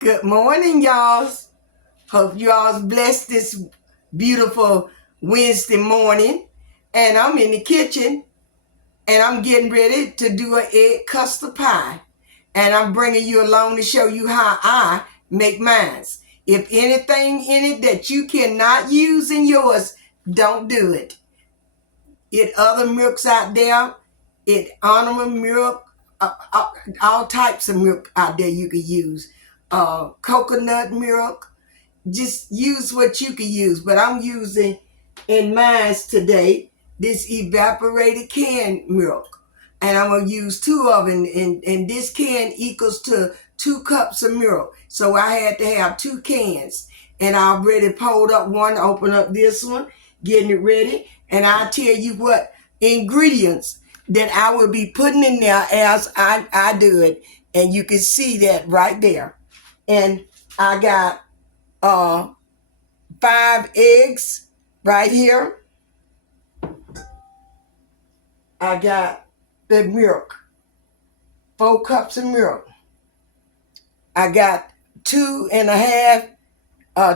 Good morning, y'all. Hope you all's blessed this beautiful Wednesday morning. And I'm in the kitchen and I'm getting ready to do an egg custard pie. And I'm bringing you along to show you how I make mine. If anything in it that you cannot use in yours, don't do it. It other milks out there, it ornament milk, all types of milk out there you can use. Coconut milk, just use what you can use. But I'm using in mine today this evaporated canned milk. And I'm going to use two of them. And this can equals to 2 cups of milk. So I had to have 2 cans. And I already pulled up one, open up this one, getting it ready. And I'll tell you what ingredients that I will be putting in there as I do it. And you can see that right there. And I got 5 eggs right here. I got the milk, 4 cups of milk. I got 2.5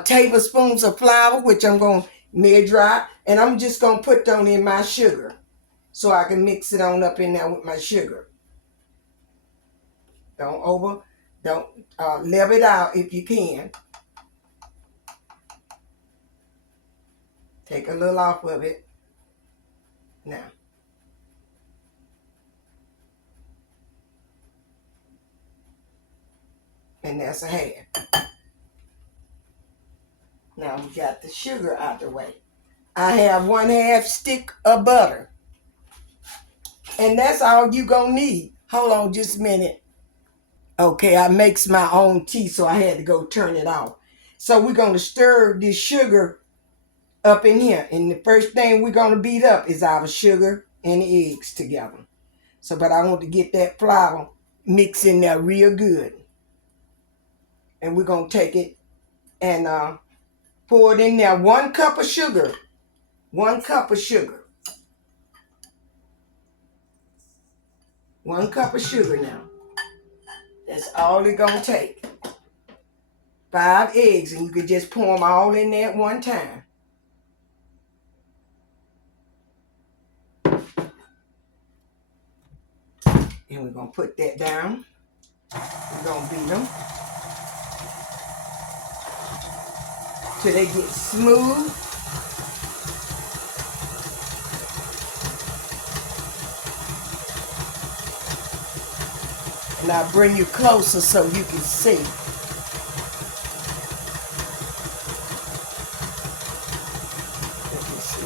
tablespoons of flour, which I'm going to mid dry, and I'm just going to put them in my sugar so I can mix it on up in there with my sugar. Don't level it out if you can. Take a little off of it now. And that's a half. Now we got the sugar out the way. I have 1/2 stick of butter. And that's all you gonna need. Hold on just a minute. Okay, I makes my own tea, so I had to go turn it off. So we're gonna stir this sugar up in here. And the first thing we're gonna beat up is our sugar and the eggs together. So, but I want to get that flour mixed in there real good. And we're gonna take it and pour it in there. 1 cup of sugar. 1 cup of sugar. 1 cup of sugar now. That's all it's gonna take. 5 eggs, and you can just pour them all in there at one time. And we're gonna put that down. We're gonna beat them till they get smooth. And I'll bring you closer so you can see. Let me see.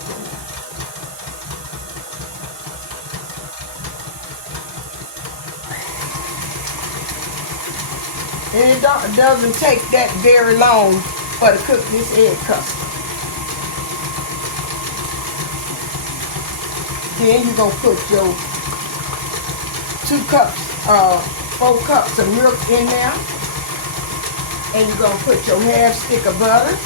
And it doesn't take that very long for to cook this egg custard. Then you're going to put your 4 cups of milk in there. And you're going to put your 1/2 stick of butter.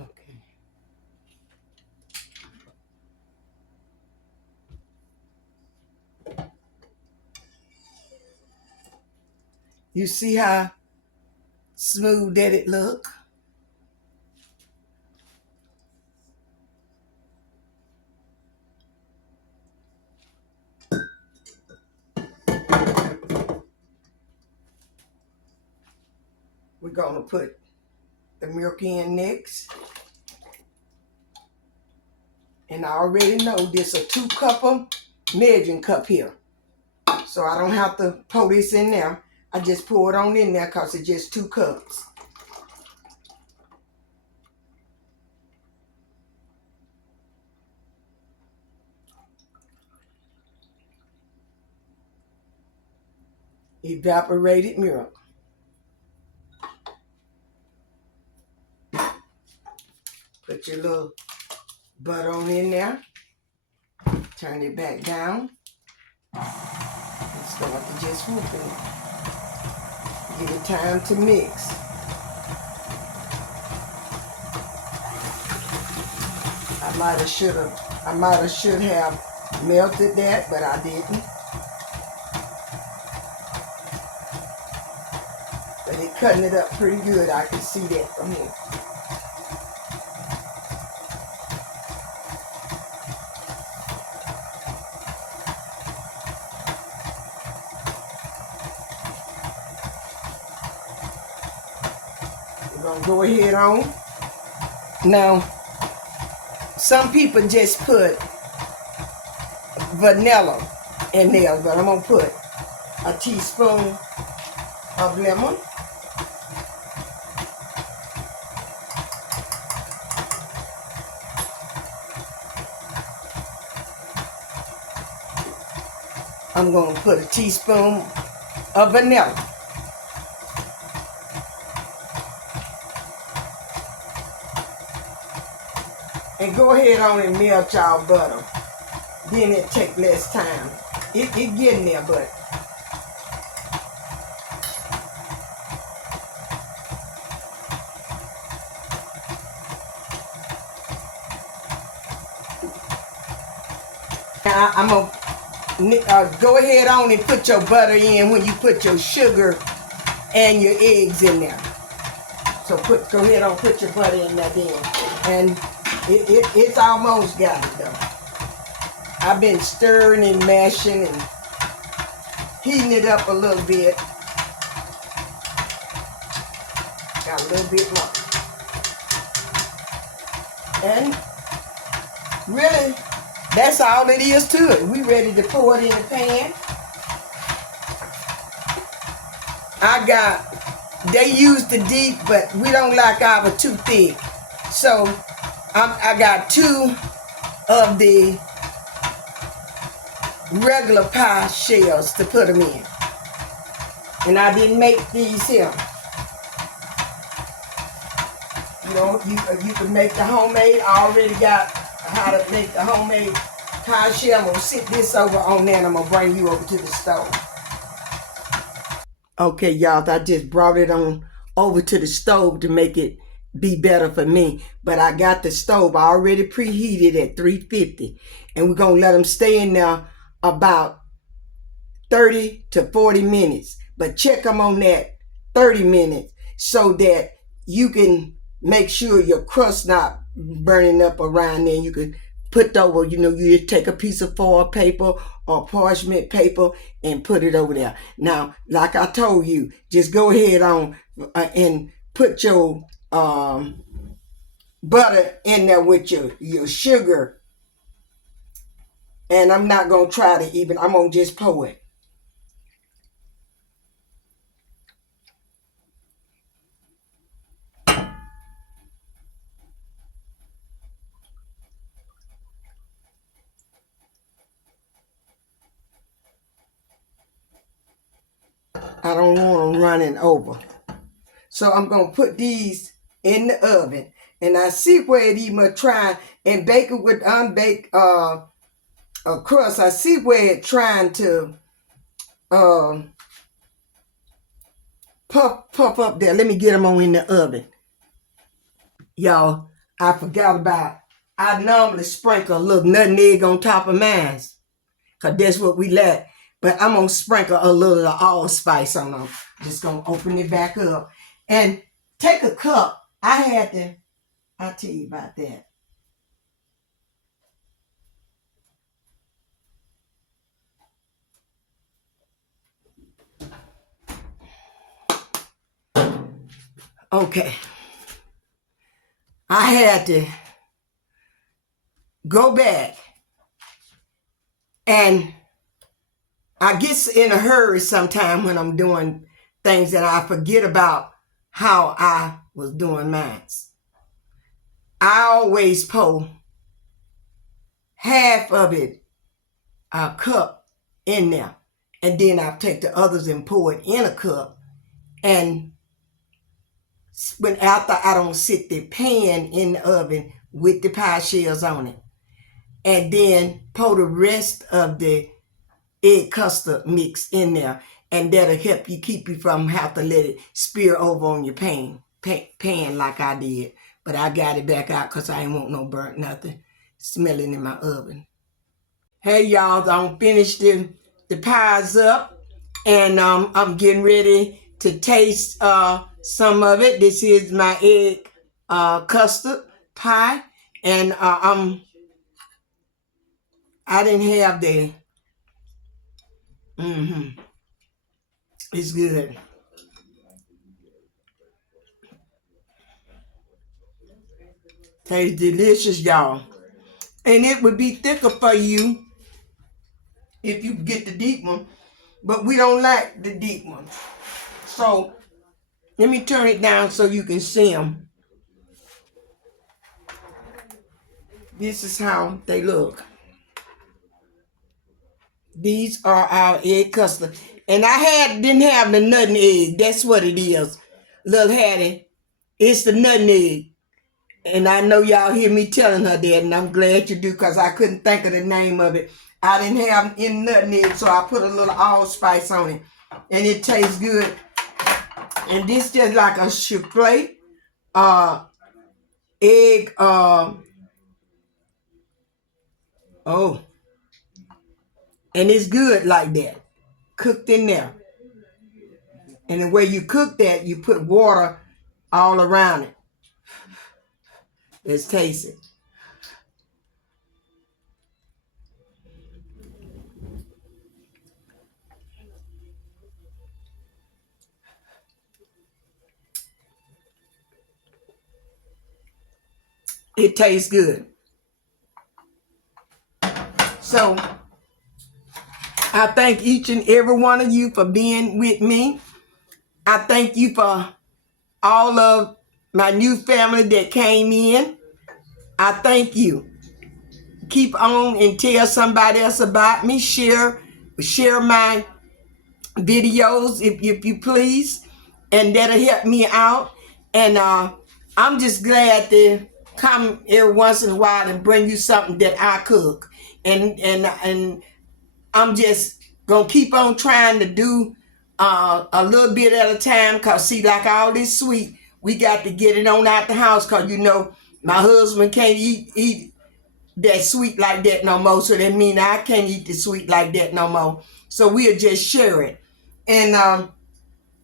Okay. You see how smooth that it look? We're going to put the milk in next. And I already know this a 2 cup of measuring cup here. So I don't have to pour this in there. I just pour it on in there because it's just 2 cups. Evaporated milk. Put your little butter on in there. Turn it back down. And start to just whoop it. Give it time to mix. I might have should have melted that, but I didn't. But it cutting it up pretty good. I can see that from here. We're gonna go ahead on. Now, some people just put vanilla in there, but I'm gonna put a teaspoon of lemon. I'm going to put a teaspoon of vanilla. And go ahead on and melt y'all butter. Then it take less time. It getting there, but I'm going to go ahead on and put your butter in when you put your sugar and your eggs in there. So go ahead on, put your butter in there then. And it's almost got it though. I've been stirring and mashing and heating it up a little bit. Got a little bit more. And really, that's all it is to it. We ready to pour it in the pan. They use the deep, but we don't like ours too thick. So I got 2 of the regular pie shells to put them in. And I didn't make these here. You know, you can make the homemade. I already got how to make the homemade pie shell. I'm going to sit this over on there and I'm going to bring you over to the stove. Okay, y'all, I just brought it on over to the stove to make it be better for me. But I got the stove already preheated at 350. And we're going to let them stay in there about 30 to 40 minutes. But check them on that 30 minutes so that you can make sure your crust not burning up around there. You can put over, you just take a piece of foil paper or parchment paper and put it over there. Now, like I told you, just go ahead on and put your butter in there with your sugar. And I'm not going to try to even, I'm going to just pour it. I don't want them running over. So I'm going to put these in the oven. And I see where it even trying and bake it with unbaked a crust. I see where it's trying to puff up there. Let me get them on in the oven. Y'all, I forgot about, I normally sprinkle a little nutmeg on top of mine. Because that's what we like. But I'm going to sprinkle a little of allspice on them. Just going to open it back up. And take a cup. I'll tell you about that. Okay. I had to go back. And I get in a hurry sometime when I'm doing things that I forget about how I was doing mine. I always pour half of it, a cup, in there. And then I'll take the others and pour it in a cup. And after I don't sit the pan in the oven with the pie shells on it. And then pour the rest of the egg custard mix in there, and that'll help you keep you from having to let it spear over on your pan like I did. But I got it back out because I ain't want no burnt nothing. smelling in my oven. Hey y'all, I'm finished the pies up, and I'm getting ready to taste some of it. This is my egg custard pie, and I didn't have the it's good. Tastes delicious, y'all. And it would be thicker for you if you get the deep one, but we don't like the deep ones. So let me turn it down so you can see them. This is how they look. These are our egg custard. And I didn't have the nutting egg. That's what it is. Little Hattie. It's the nutting egg. And I know y'all hear me telling her that, and I'm glad you do, because I couldn't think of the name of it. I didn't have any nutting egg, so I put a little allspice on it. And it tastes good. And this just like a souffle egg and it's good like that, cooked in there. And the way you cook that, you put water all around it. Let's taste it. It tastes good. So I thank each and every one of you for being with me. I thank you for all of my new family that came in. I thank you. Keep on and tell somebody else about me. Share my videos if you please, and that'll help me out. And I'm just glad to come every once in a while and bring you something that I cook. And I'm just gonna keep on trying to do a little bit at a time, because see, like all this sweet, we got to get it on out the house, because you know my husband can't eat that sweet like that no more. So that means I can't eat the sweet like that no more. So we'll just share it. And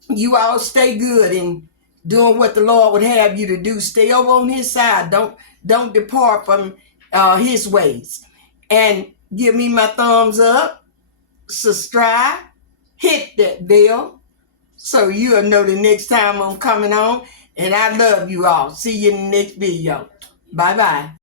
you all stay good in doing what the Lord would have you to do. Stay over on his side. Don't depart from his ways. And give me my thumbs up, subscribe, hit that bell so you'll know the next time I'm coming on. And I love you all. See you in the next video. Bye-bye.